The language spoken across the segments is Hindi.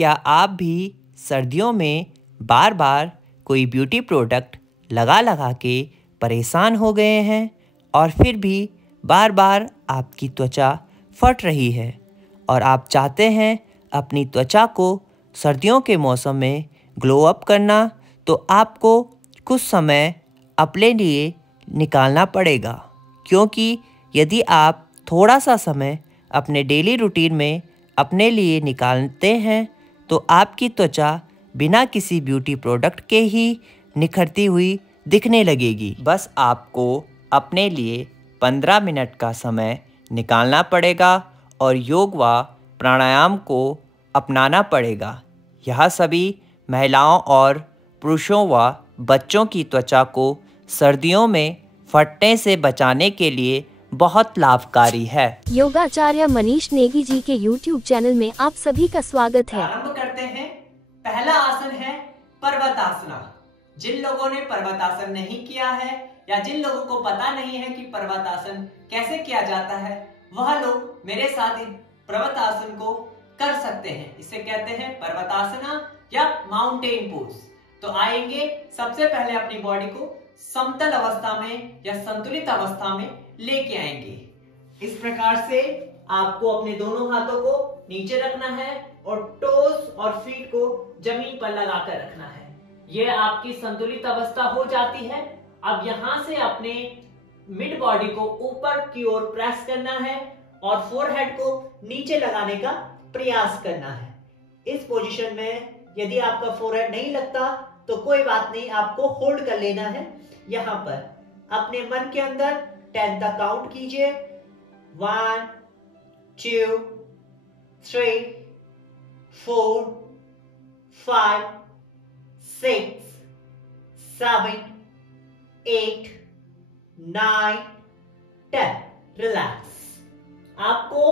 क्या आप भी सर्दियों में बार बार कोई ब्यूटी प्रोडक्ट लगा लगा के परेशान हो गए हैं और फिर भी बार बार आपकी त्वचा फट रही है और आप चाहते हैं अपनी त्वचा को सर्दियों के मौसम में ग्लो अप करना, तो आपको कुछ समय अपने लिए निकालना पड़ेगा। क्योंकि यदि आप थोड़ा सा समय अपने डेली रूटीन में अपने लिए निकालते हैं तो आपकी त्वचा बिना किसी ब्यूटी प्रोडक्ट के ही निखरती हुई दिखने लगेगी। बस आपको अपने लिए 15 मिनट का समय निकालना पड़ेगा और योग व प्राणायाम को अपनाना पड़ेगा। यह सभी महिलाओं और पुरुषों व बच्चों की त्वचा को सर्दियों में फटने से बचाने के लिए बहुत लाभकारी है। योगाचार्य मनीष नेगी जी के YouTube चैनल में आप सभी का स्वागत है। आरंभ करते हैं। पहला आसन है पर्वतासना। जिन लोगों ने पर्वतासन नहीं किया है या जिन लोगों को पता नहीं है कि पर्वतासन कैसे किया जाता है, वह लोग मेरे साथ पर्वतासन को कर सकते हैं। इसे कहते हैं पर्वतासना या माउंटेन पोज। तो आएंगे, सबसे पहले अपनी बॉडी को समतल अवस्था में या संतुलित अवस्था में लेके आएंगे। इस प्रकार से आपको अपने दोनों हाथों को नीचे रखना है और टोस और फीट को जमीन पर लगाकर रखना है। यह आपकी संतुलित अवस्था हो जाती है। अब यहां से अपने मिड बॉडी को ऊपर की ओर प्रेस करना है और फोरहेड को नीचे लगाने का प्रयास करना है। इस पोजीशन में यदि आपका फोरहेड नहीं लगता तो कोई बात नहीं, आपको होल्ड कर लेना है। यहां पर अपने मन के अंदर 10 तक काउंट कीजिए। 1 2 3 4 5 6 7 8 9 10। रिलैक्स। आपको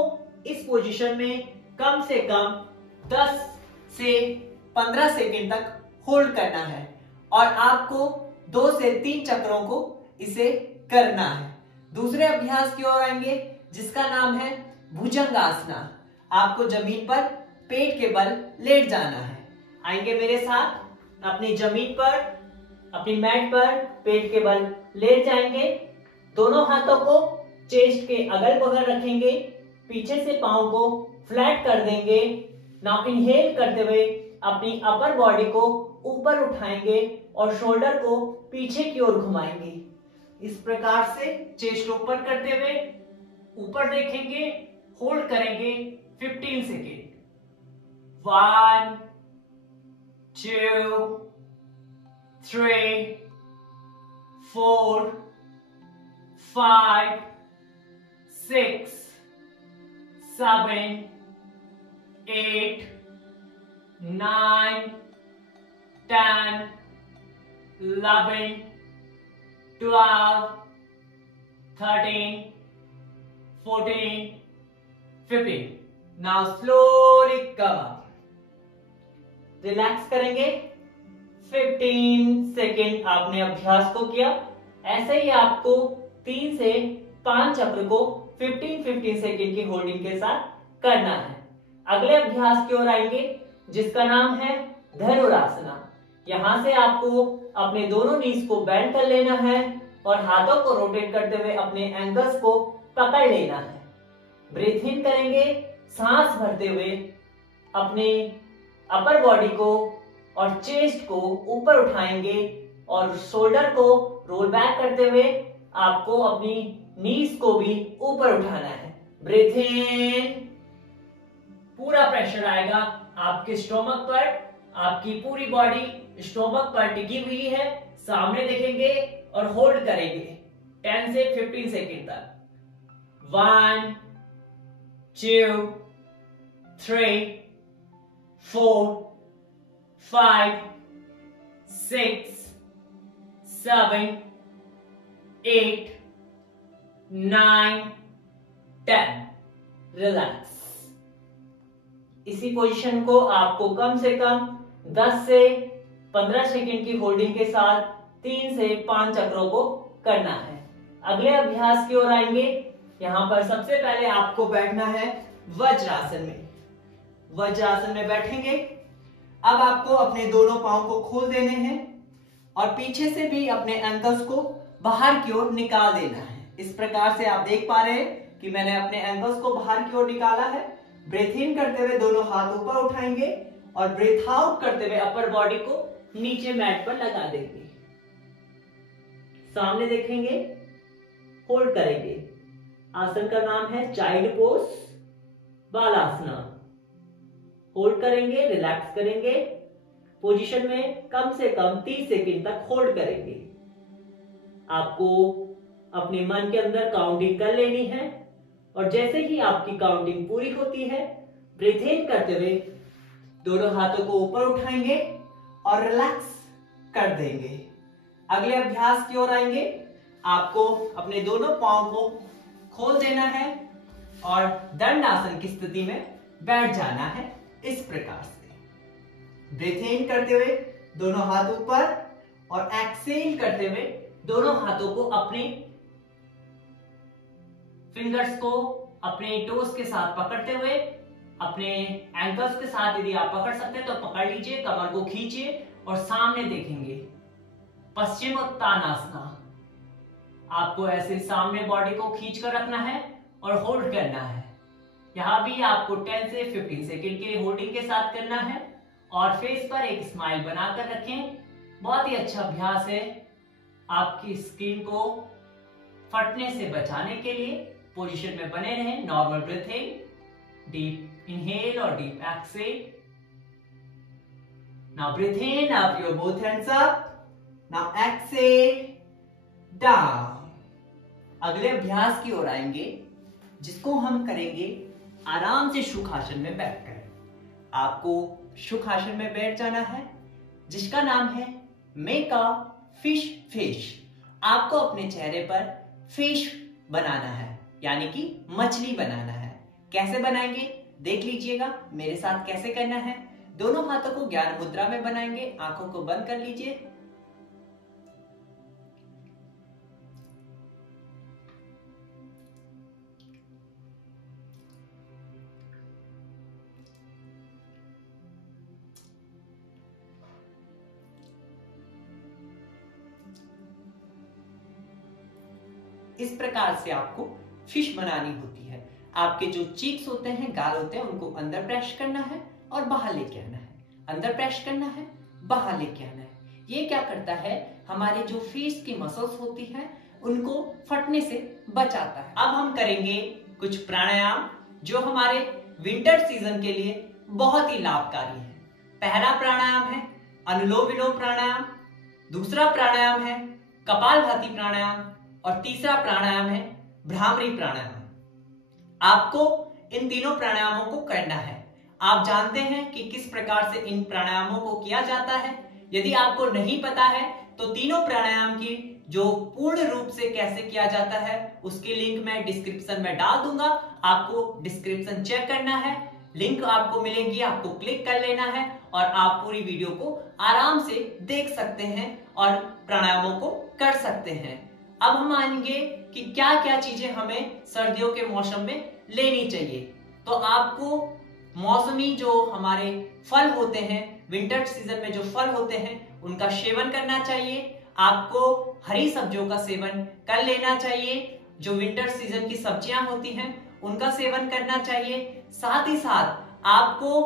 इस पोजीशन में कम से कम 10 से 15 सेकेंड तक होल्ड करना है और आपको 2 से 3 चक्रों को इसे करना है। दूसरे अभ्यास की ओर आएंगे जिसका नाम है भुजंगासना। आपको जमीन पर पेट के बल लेट जाना है। आएंगे मेरे साथ अपनी जमीन पर, अपनी मैट पर पेट के बल लेट जाएंगे। दोनों हाथों को चेस्ट के अगल बगल रखेंगे। पीछे से पांव को फ्लैट कर देंगे। नाउ इनहेल करते हुए अपनी अपर बॉडी को ऊपर उठाएंगे और शोल्डर को पीछे की ओर घुमाएंगे। इस प्रकार से चेस्ट ऊपर करते हुए ऊपर देखेंगे, होल्ड करेंगे 15 second. 1 2 3 4 5 6 7 8 9 10 11 12 13 14 15। Now slowly come up. Relax करेंगे। 15 सेकेंड आपने अभ्यास को किया। ऐसे ही आपको 3 से 5 चक्र को 15-15 सेकेंड की होल्डिंग के साथ करना है। अगले अभ्यास की ओर आएंगे जिसका नाम है धनुरासना। यहां से आपको अपने दोनों नीज को बेंड कर लेना है और हाथों को रोटेट करते हुए अपने एंकल्स को पकड़ लेना है। ब्रीथ इन करेंगे, सांस भरते हुए अपने अपर बॉडी को और चेस्ट को ऊपर उठाएंगे और शोल्डर को रोल बैक करते हुए आपको अपनी नीज को भी ऊपर उठाना है। ब्रीथ इन, पूरा प्रेशर आएगा आपके स्टोमक पर। आपकी पूरी बॉडी स्टोमक पर टिकी हुई है। सामने देखेंगे और होल्ड करेंगे 10 से 15 सेकेंड तक। 1 2 3 4 5 6 7 8 9 10। रिलैक्स। इसी पोजीशन को आपको कम से कम 10 से 15 सेकेंड की होल्डिंग के साथ 3 से 5 चक्रों को करना है। अगले अभ्यास की ओर आएंगे। यहां पर सबसे पहले आपको बैठना है वज्रासन में। वज्रासन में बैठेंगे। अब आपको अपने दोनों पांव को खोल देने हैं और पीछे से भी अपने एंकल्स को बाहर की ओर निकाल देना है। इस प्रकार से आप देख पा रहे हैं कि मैंने अपने एंकल्स को बाहर की ओर निकाला है। ब्रेथ इन करते हुए दोनों हाथ ऊपर उठाएंगे और ब्रेथ आउट करते हुए अपर बॉडी को नीचे मैट पर लगा देंगे। सामने देखेंगे, होल्ड करेंगे। आसन का नाम है चाइल्ड पोज, बालासना। होल्ड करेंगे, रिलैक्स करेंगे। पोजीशन में कम से कम 30 सेकंड तक होल्ड करेंगे। आपको अपने मन के अंदर काउंटिंग कर लेनी है और जैसे ही आपकी काउंटिंग पूरी होती है, ब्रीथ इन करते हुए दोनों हाथों को ऊपर उठाएंगे और रिलैक्स कर देंगे। अगले अभ्यास की ओर आएंगे। आपको अपने दोनों पांव को खोल देना है और दंड आसन की स्थिति में बैठ जाना है इस प्रकार से। ब्रीथ इन करते हुए दोनों हाथ ऊपर और एक्सेल करते हुए दोनों हाथों को अपने फिंगर्स को अपने टोस के साथ पकड़ते हुए अपने एंकल्स के साथ यदि आप पकड़ सकते हैं तो पकड़ लीजिए, कमर को खींचिए और सामने देखेंगे। पश्चिमोत्तानासना। आपको ऐसे सामने बॉडी को खींच कर रखना है और होल्ड करना है। यहां भी आपको 10 से 15 सेकंड के होल्डिंग के साथ करना है और फेस पर एक स्माइल बनाकर रखें। बहुत ही अच्छा अभ्यास है आपकी स्किन को फटने से बचाने के लिए। पोजीशन में बने रहें। नॉर्मल ब्रीथिंग, डीप इनहेल और deep exhale. Now breathe in, up your both hands up. Now exhale down. अगले अभ्यास की ओर आएंगे जिसको हम करेंगे आराम से सुखासन में बैठकर। आपको सुखासन में बैठ जाना है जिसका नाम है मेक अ फिश फेस। आपको अपने चेहरे पर फिश बनाना है, यानी कि मछली बनाना है। कैसे बनाएंगे देख लीजिएगा मेरे साथ कैसे करना है। दोनों हाथों को ज्ञान मुद्रा में बनाएंगे। आंखों को बंद कर लीजिए। इस प्रकार से आपको फिश बनानी होती है। आपके जो चीक्स होते हैं, गाल होते हैं, उनको अंदर प्रेस करना है और बाहर लेके आना है। अंदर प्रेस करना है, बाहर लेके आना है। ये क्या करता है, हमारे जो फेस की मसल्स होती हैं उनको फटने से बचाता है। अब हम करेंगे कुछ प्राणायाम जो हमारे विंटर सीजन के लिए बहुत ही लाभकारी है। पहला प्राणायाम है अनुलोम विलोम प्राणायाम, दूसरा प्राणायाम है कपालभाति प्राणायाम और तीसरा प्राणायाम है भ्रामरी प्राणायाम। आपको इन तीनों प्राणायामों को करना है। आप जानते हैं कि किस प्रकार से इन प्राणायामों को किया जाता है। यदि आपको नहीं पता है तो तीनों प्राणायाम की जो पूर्ण रूप से कैसे किया जाता है उसकी लिंक मैं डिस्क्रिप्शन में डाल दूंगा। आपको डिस्क्रिप्शन चेक करना है, लिंक आपको मिलेगी, आपको क्लिक कर लेना है और आप पूरी वीडियो को आराम से देख सकते हैं और प्राणायामों को कर सकते हैं। अब हम आएंगे कि क्या क्या चीजें हमें सर्दियों के मौसम में लेनी चाहिए। तो आपको मौसमी जो हमारे फल होते हैं, विंटर सीजन में जो फल होते हैं उनका सेवन करना चाहिए। आपको हरी सब्जियों का सेवन कर लेना चाहिए। जो विंटर सीजन की सब्जियां होती हैं उनका सेवन करना चाहिए। साथ ही साथ आपको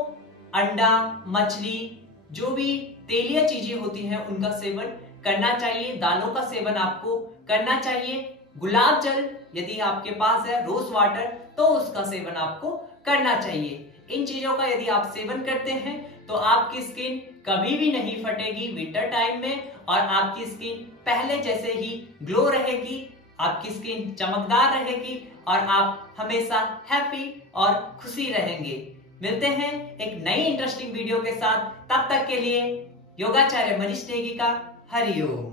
अंडा, मछली, जो भी तेलीय चीजें होती हैं उनका सेवन करना चाहिए। दालों का सेवन आपको करना चाहिए। गुलाब जल यदि आपके पास है, रोज वाटर, तो उसका सेवन आपको करना चाहिए। इन चीजों का यदि आप सेवन करते हैं तो आपकी स्किन कभी भी नहीं फटेगी विंटर टाइम में और आपकी स्किन पहले जैसे ही ग्लो रहेगी, आपकी स्किन चमकदार रहेगी और आप हमेशा हैप्पी और खुशी रहेंगे। मिलते हैं एक नई इंटरेस्टिंग वीडियो के साथ। तब तक के लिए योगाचार्य मनीष नेगी का हरिओम।